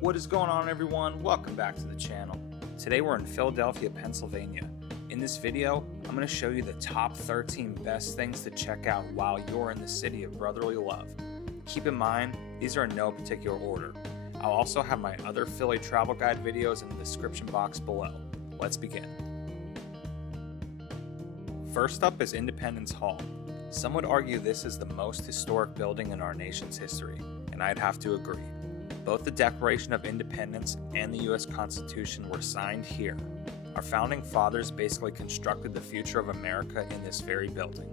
What is going on, everyone? Welcome back to the channel. Today we're in Philadelphia, Pennsylvania. In this video, I'm going to show you the top 13 best things to check out while you're in the city of brotherly love. Keep in mind, these are in no particular order. I'll also have my other Philly travel guide videos in the description box below. Let's begin. First up is Independence Hall. Some would argue this is the most historic building in our nation's history, and I'd have to agree. Both the Declaration of Independence and the U.S. Constitution were signed here. Our founding fathers basically constructed the future of America in this very building.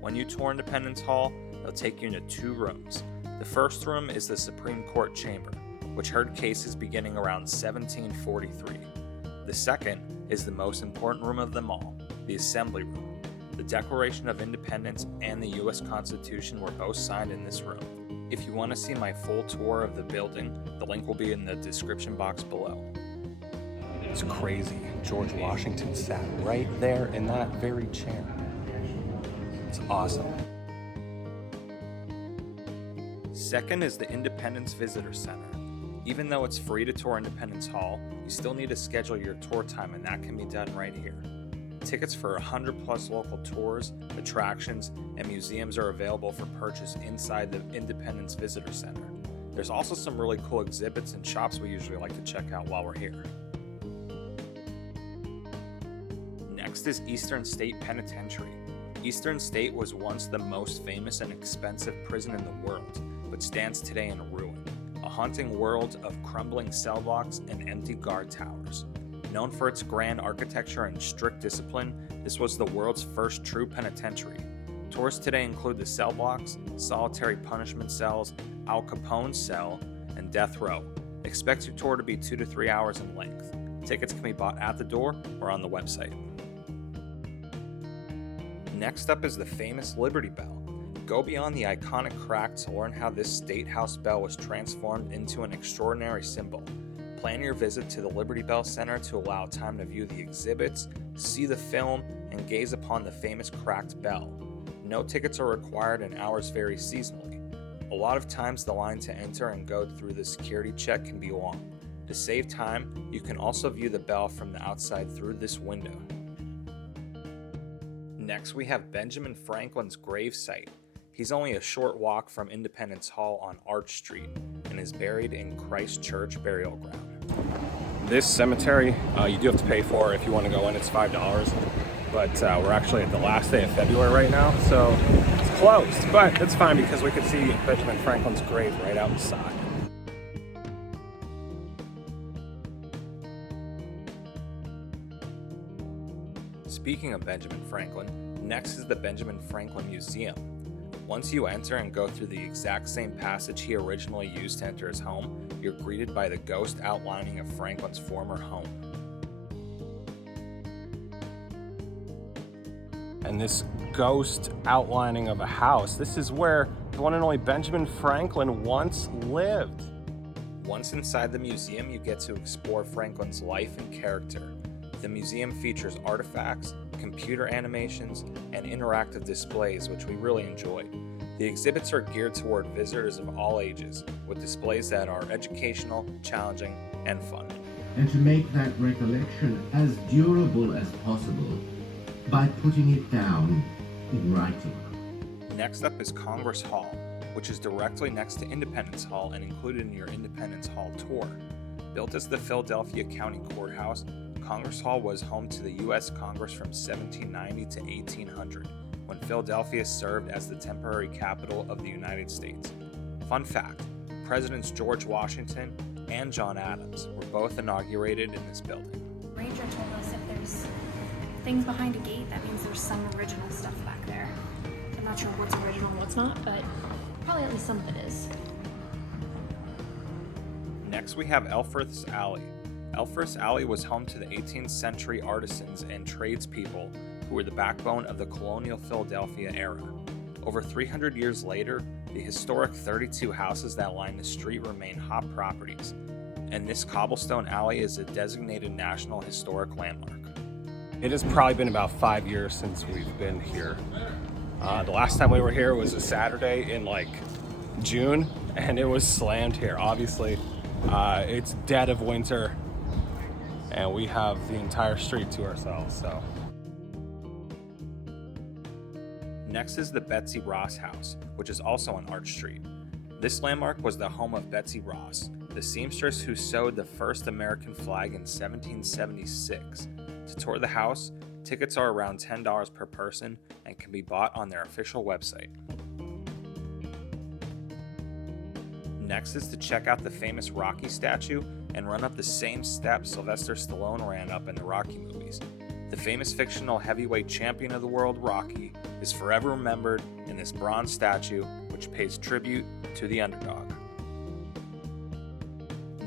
When you tour Independence Hall, they'll take you into two rooms. The first room is the Supreme Court chamber, which heard cases beginning around 1743. The second is the most important room of them all, the Assembly Room. The Declaration of Independence and the U.S. Constitution were both signed in this room. If you want to see my full tour of the building, the link will be in the description box below. It's crazy. George Washington sat right there in that very chair. It's awesome. Second is the Independence Visitor Center. Even though it's free to tour Independence Hall, you still need to schedule your tour time, and that can be done right here. Tickets for 100 plus local tours, attractions, and museums are available for purchase inside the Independence Visitor Center. There's also some really cool exhibits and shops we usually like to check out while we're here. Next is Eastern State Penitentiary. Eastern State was once the most famous and expensive prison in the world, but stands today in ruin, a haunting world of crumbling cell blocks and empty guard towers. Known for its grand architecture and strict discipline, this was the world's first true penitentiary. Tours today include the cell blocks, solitary punishment cells, Al Capone's cell, and death row. Expect your tour to be 2 to 3 hours in length. Tickets can be bought at the door or on the website. Next up is the famous Liberty Bell. Go beyond the iconic crack to learn how this State House bell was transformed into an extraordinary symbol. Plan your visit to the Liberty Bell Center to allow time to view the exhibits, see the film, and gaze upon the famous cracked bell. No tickets are required and hours vary seasonally. A lot of times the line to enter and go through the security check can be long. To save time, you can also view the bell from the outside through this window. Next we have Benjamin Franklin's Gravesite. He's only a short walk from Independence Hall on Arch Street and is buried in Christ Church Burial Ground. This cemetery, you do have to pay for if you want to go in. It's $5, but we're actually at the last day of February right now, so it's closed, but it's fine because we can see Benjamin Franklin's grave right outside. Speaking of Benjamin Franklin, next is the Benjamin Franklin Museum. Once you enter and go through the exact same passage he originally used to enter his home, you're greeted by the ghost outlining of Franklin's former home. And this ghost outlining of a house, this is where the one and only Benjamin Franklin once lived. Once inside the museum, you get to explore Franklin's life and character. The museum features artifacts, computer animations, and interactive displays, which we really enjoyed. The exhibits are geared toward visitors of all ages, with displays that are educational, challenging, and fun. And to make that recollection as durable as possible by putting it down in writing. Next up is Congress Hall, which is directly next to Independence Hall and included in your Independence Hall tour. Built as the Philadelphia County Courthouse, Congress Hall was home to the U.S. Congress from 1790 to 1800, when Philadelphia served as the temporary capital of the United States. Fun fact, Presidents George Washington and John Adams were both inaugurated in this building. Ranger told us if there's things behind a gate, that means there's some original stuff back there. I'm not sure what's original and what's not, but probably at least some of it is. Next we have Elfreth's Alley. Elfreth's Alley was home to the 18th century artisans and tradespeople who were the backbone of the colonial Philadelphia era. Over 300 years later, the historic 32 houses that line the street remain hot properties, and this cobblestone alley is a designated National Historic Landmark. It has probably been about 5 years since we've been here. The last time we were here was a Saturday in June, and it was slammed here. Obviously, It's dead of winter, and we have the entire street to ourselves, so. Next is the Betsy Ross House, which is also on Arch Street. This landmark was the home of Betsy Ross, the seamstress who sewed the first American flag in 1776. To tour the house, tickets are around $10 per person and can be bought on their official website. Next is to check out the famous Rocky statue and run up the same steps Sylvester Stallone ran up in the Rocky movies. The famous fictional heavyweight champion of the world, Rocky, is forever remembered in this bronze statue, which pays tribute to the underdog.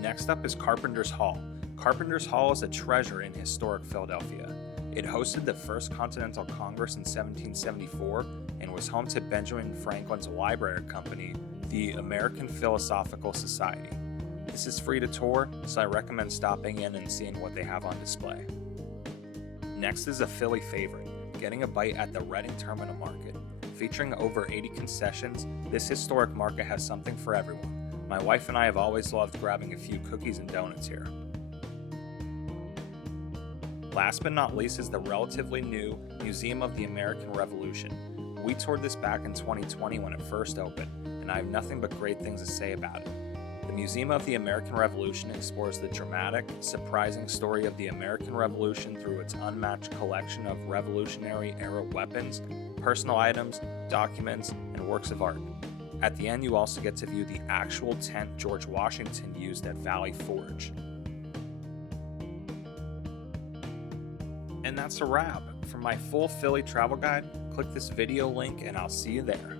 Next up is Carpenter's Hall. Carpenter's Hall is a treasure in historic Philadelphia. It hosted the First Continental Congress in 1774 and was home to Benjamin Franklin's library company, the American Philosophical Society. This is free to tour, so I recommend stopping in and seeing what they have on display. Next is a Philly favorite, getting a bite at the Reading Terminal Market. Featuring over 80 concessions, this historic market has something for everyone. My wife and I have always loved grabbing a few cookies and donuts here. Last but not least is the relatively new Museum of the American Revolution. We toured this back in 2020 when it first opened, and I have nothing but great things to say about it. The Museum of the American Revolution explores the dramatic, surprising story of the American Revolution through its unmatched collection of Revolutionary-era weapons, personal items, documents, and works of art. At the end, you also get to view the actual tent George Washington used at Valley Forge. And that's a wrap. For my full Philly travel guide, click this video link and I'll see you there.